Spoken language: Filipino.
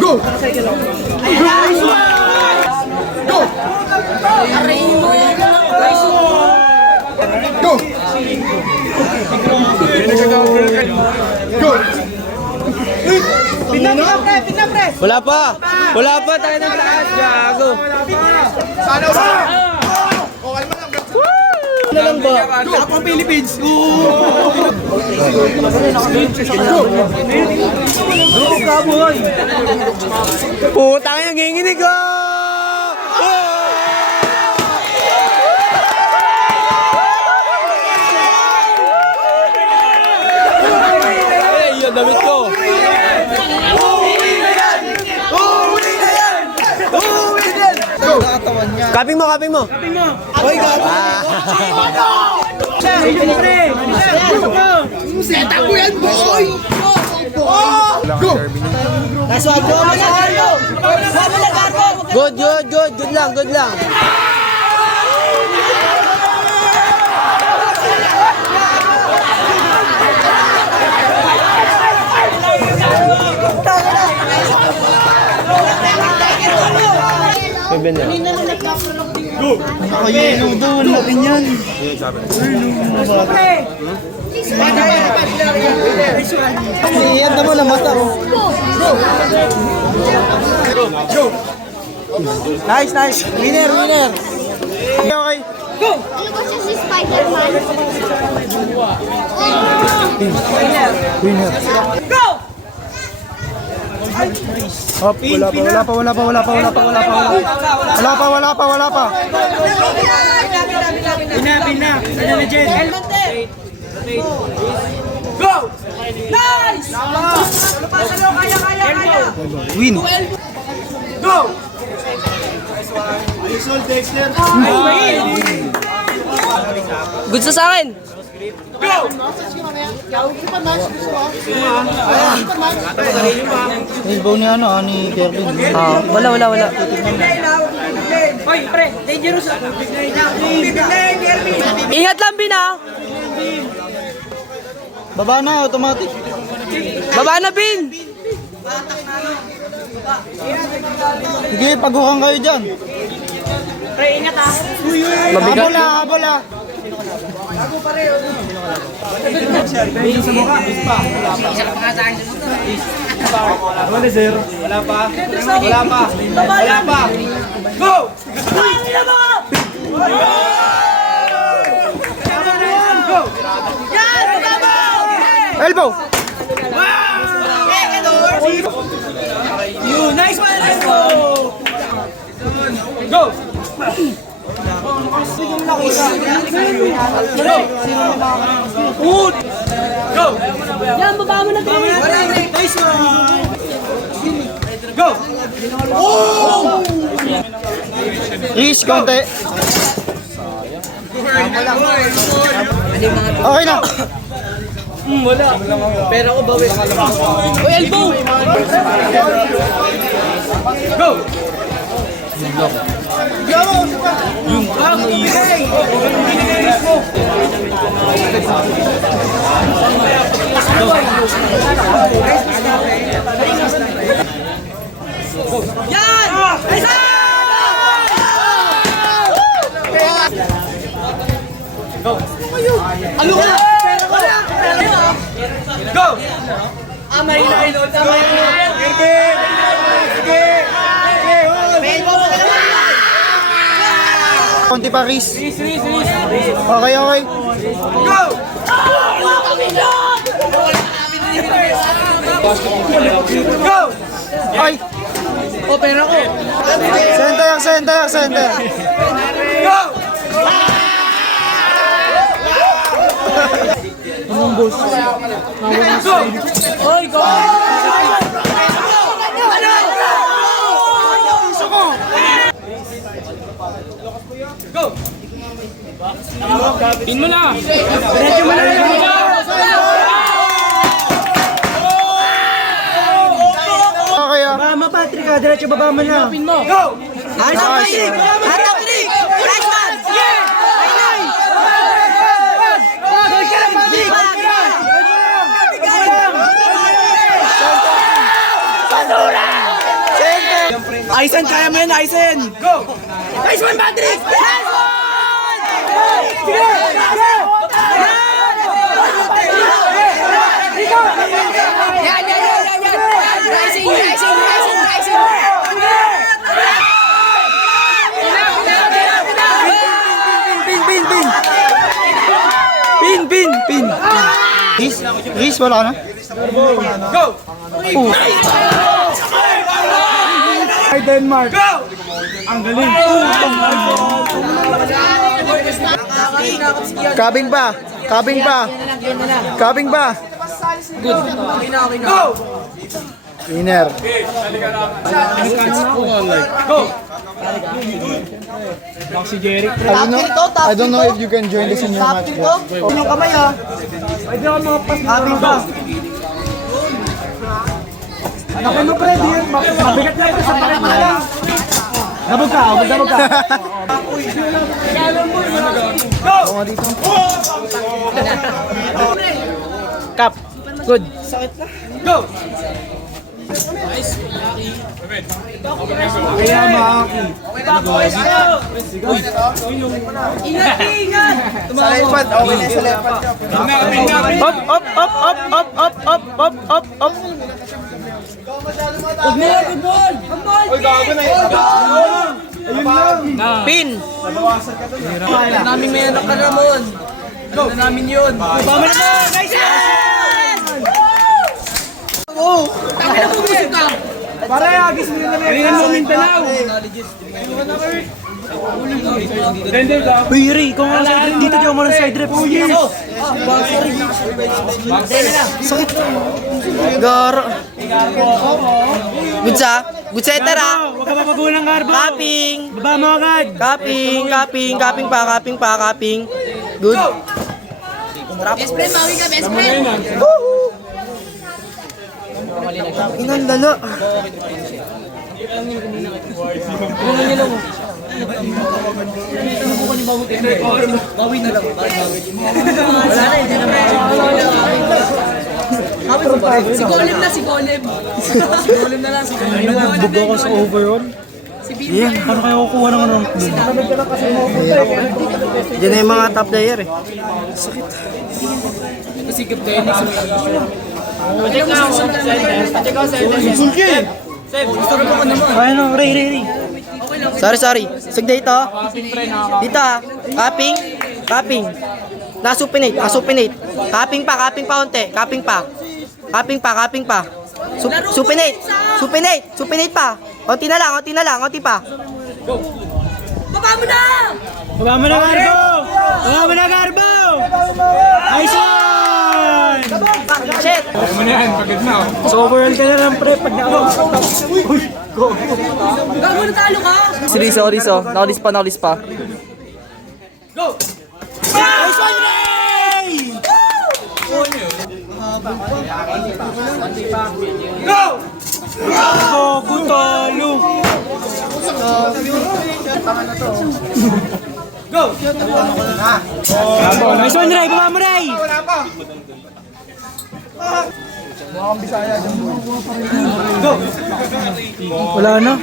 Go! Go! Go! Go! Wala pa! Wala pa! Tayo ng taas! Gago! Sana ba? Ano lang ba? Tapang Philippines! Putang yung ginginig ko! Ay, yung damit ko! Kaping mo, kaping mo! Hoy, gago! Seta ko yan, boy! Go! Good, good, good! Good lang, good lang! Ben na. Go! Nakayelo daw, ang laki niyan. Iyan naman ang mata ko. Go! Nice, nice. Winner, winner. Okay. Go! Ano ba siya si Spider-Man? Winner. Go! Hop, wala pa. Pina na Jen. Go! Nice! Kaya! Win. Go! Good sa akin! Go! Elbow ni ano, ni Kervin. Wala. Hoy, pre! Dangerous! Ingat lang, Bin, ha? Baba na, automatic. Baba na, Bin! Sige, pagukan kayo dyan. Pre, ingat ha! Habol ha. Wala pa! Go! Go! Elbow. You, nice one! Let's go! Go! Good! Go! Yan, baba mo na ito! Nice one! Go! Is, konti. Okay na. Wala. Pera ko bawi. Uy, elbow! Go! Yung parang easy. Yan! Isa! Ano ka? Go! Amay na ilot. Amay na. Kirby! Sige! Konti pa, Riz. Okay. Go! Go! Ay, O, pera ko. center. Go! Go! Oy, go! Go! Pin mo na. Diretso mo na lang. Okay ah. Mama Patrick, diretso baba mo na. Pin mo. Go! Nice. Patrick! Nice man! Basura! Aizen, kaya mo yan, Aizen! Go! Nice one, Patrick! Nice one! Sige! Sige! Yan. Rising. Pin! Riz, wala ka na? Go! Ay, Denmark. Go! Kabing pa. Go! Winner. I don't know if you can join the senior match. Yung kamay ha. Pwede ako mapas. Ating ba? Laki mo pre, mabigat na ito sa pakit mo lang. Dabog ka. Go! Cap. Good. Go! Kaya Maki. Ingat! Sa lepad, okay na sa lepad. Up. Pin. Namin may anak ka naman. Namin yun. Bama naman! Nice! Para agis mo na rin. Tingnan mo Mindanao. Uy, Ray, ikaw nga sa dito di ako marang side rep. Oh, yes! Garo. Good sa iter ha. Huwag ka mapagulang, Garbo. Kaping. Baba mo agad. Kaping pa. Good. Best friend, mawi ka, best friend. Inang lalo. Si Golem na, si Golem. Si Golem na lang, si Golem. Bugo ko sa overall. Yeah. Ano kaya kukuha ng ano? Diyan na yung mga top player eh. Sikip tayo ni sa Ay, no, Ray. Sorry. Sig dito. Dito ha. Kaping. Nasupinate. Kaping pa unti. Kaping pa. Supinate pa. Onti na lang. Baba mo na! Baba mo na, Garbo! Nice one! Shit. So overall ka na lang, pre. Pag Gago na talo ka! Riso. Nakadis pa. Go! Nice one, Ray! Go! Go, talo! Go! Nice one, Ray! Baba mo, Ray! Go! Wala na.